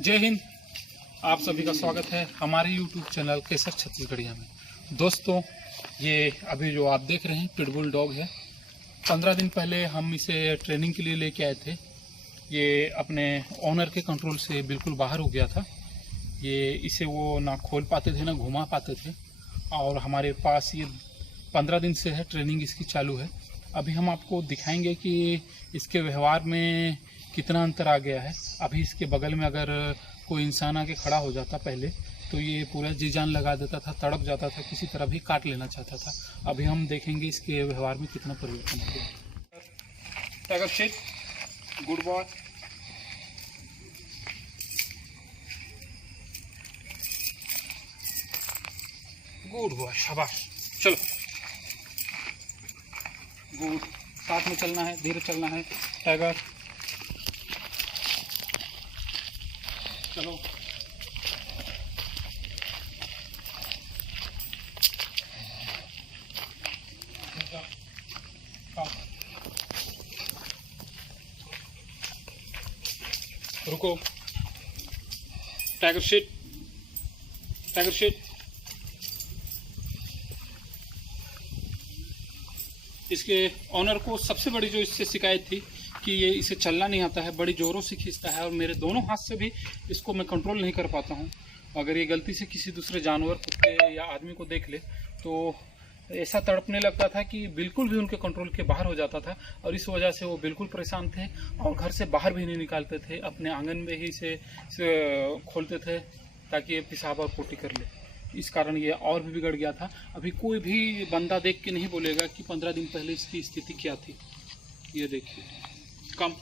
जय हिंद। आप सभी का स्वागत है हमारे YouTube चैनल केसर छत्तीसगढ़िया में। दोस्तों, ये अभी जो आप देख रहे हैं पिटबुल डॉग है। 15 दिन पहले हम इसे ट्रेनिंग के लिए लेके आए थे। ये अपने ओनर के कंट्रोल से बिल्कुल बाहर हो गया था। ये इसे वो ना खोल पाते थे ना घुमा पाते थे, और हमारे पास ये 15 दिन से है, ट्रेनिंग इसकी चालू है। अभी हम आपको दिखाएंगे कि इसके व्यवहार में कितना अंतर आ गया है। अभी इसके बगल में अगर कोई इंसान आके खड़ा हो जाता पहले, तो ये पूरा जी जान लगा देता था, तड़प जाता था, किसी तरह भी काट लेना चाहता था। अभी हम देखेंगे इसके व्यवहार में कितना परिवर्तन हो गया। Tiger shake, good boy. Good boy, शाबाश। चलो, गुड। साथ में चलना है, धीरे चलना है। टाइगर, चलो। रुको। Tiger sheet, tiger sheet. इसके ऑनर को सबसे बड़ी जो इससे शिकायत थी कि ये इसे चलना नहीं आता है, बड़ी ज़ोरों से खींचता है, और मेरे दोनों हाथ से भी इसको मैं कंट्रोल नहीं कर पाता हूँ। अगर ये गलती से किसी दूसरे जानवर, कुत्ते या आदमी को देख ले तो ऐसा तड़पने लगता था कि बिल्कुल भी उनके कंट्रोल के बाहर हो जाता था, और इस वजह से वो बिल्कुल परेशान थे और घर से बाहर भी नहीं निकालते थे। अपने आंगन में ही इसे खोलते थे ताकि ये पेशाब और पोटी कर ले। इस कारण ये और भी बिगड़ गया था। अभी कोई भी बंदा देख के नहीं बोलेगा कि 15 दिन पहले इसकी स्थिति क्या थी। ये देखिए, कम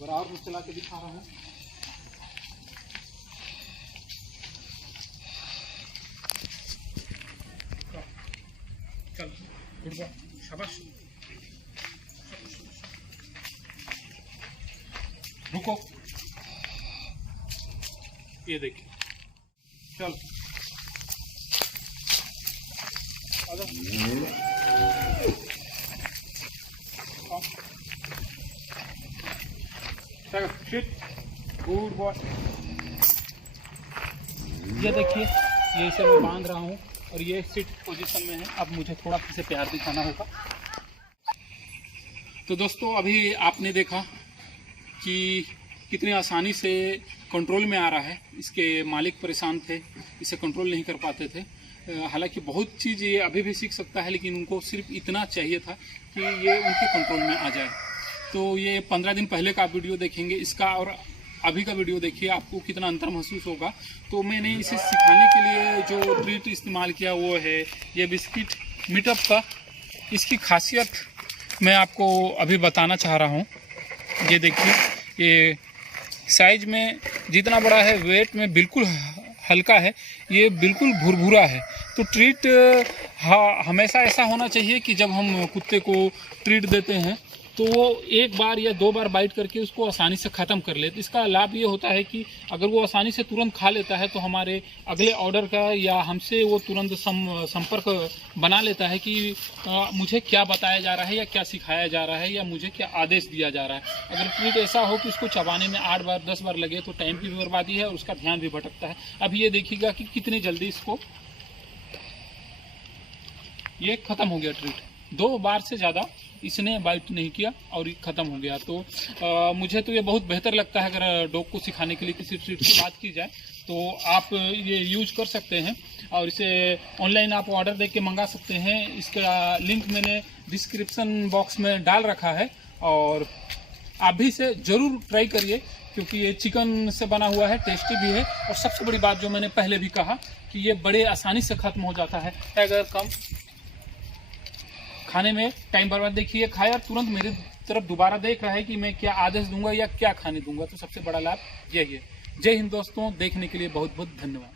बराबर में चला के दिखा रहा हूँ। चल, गुड बॉय, शाबाश। रुको, ये देखिए, चल। Good boy. ये देखिए, ये इसे मैं बांध रहा हूँ और ये सिट पोजीशन में है। अब मुझे थोड़ा इसे प्यार दिखाना होगा। तो दोस्तों, अभी आपने देखा कि कितनी आसानी से कंट्रोल में आ रहा है। इसके मालिक परेशान थे, इसे कंट्रोल नहीं कर पाते थे। हालांकि बहुत चीज़ ये अभी भी सीख सकता है, लेकिन उनको सिर्फ इतना चाहिए था कि ये उनके कंट्रोल में आ जाए। तो ये 15 दिन पहले का वीडियो देखेंगे इसका, और अभी का वीडियो देखिए, आपको कितना अंतर महसूस होगा। तो मैंने इसे सिखाने के लिए जो ट्रीट इस्तेमाल किया वो है ये बिस्किट मीटअप का। इसकी खासियत मैं आपको अभी बताना चाह रहा हूँ। ये देखिए, ये साइज में जितना बड़ा है, वेट में बिल्कुल हल्का है, ये बिल्कुल भुरभुरा है। तो ट्रीट हमेशा ऐसा होना चाहिए कि जब हम कुत्ते को ट्रीट देते हैं तो वो एक बार या 2 बार बाइट करके उसको आसानी से ख़त्म कर ले। तो इसका लाभ ये होता है कि अगर वो आसानी से तुरंत खा लेता है तो हमारे अगले ऑर्डर का या हमसे वो तुरंत संपर्क बना लेता है कि मुझे क्या बताया जा रहा है या क्या सिखाया जा रहा है या मुझे क्या आदेश दिया जा रहा है। अगर ट्रीट ऐसा हो कि उसको चबाने में 8 बार 10 बार लगे तो टाइम की भी बर्बादी है और उसका ध्यान भी भटकता है। अब ये देखिएगा कि कितनी जल्दी इसको ये ख़त्म हो गया ट्रीट। 2 बार से ज़्यादा इसने बाइट नहीं किया और ख़त्म हो गया। तो मुझे तो ये बहुत बेहतर लगता है। अगर डॉग को सिखाने के लिए किसी ट्रीट की बात की जाए तो आप ये यूज कर सकते हैं, और इसे ऑनलाइन आप ऑर्डर दे के मंगा सकते हैं। इसका लिंक मैंने डिस्क्रिप्शन बॉक्स में डाल रखा है, और आप भी इसे ज़रूर ट्राई करिए, क्योंकि ये चिकन से बना हुआ है, टेस्टी भी है, और सबसे बड़ी बात जो मैंने पहले भी कहा कि ये बड़े आसानी से ख़त्म हो जाता है। अगर कम खाने में टाइम बर्बाद, देखिए खाया तुरंत मेरी तरफ दोबारा देख रहा है कि मैं क्या आदेश दूंगा या क्या खाने दूंगा। तो सबसे बड़ा लाभ यही है। जय हिंद दोस्तों, देखने के लिए बहुत बहुत धन्यवाद।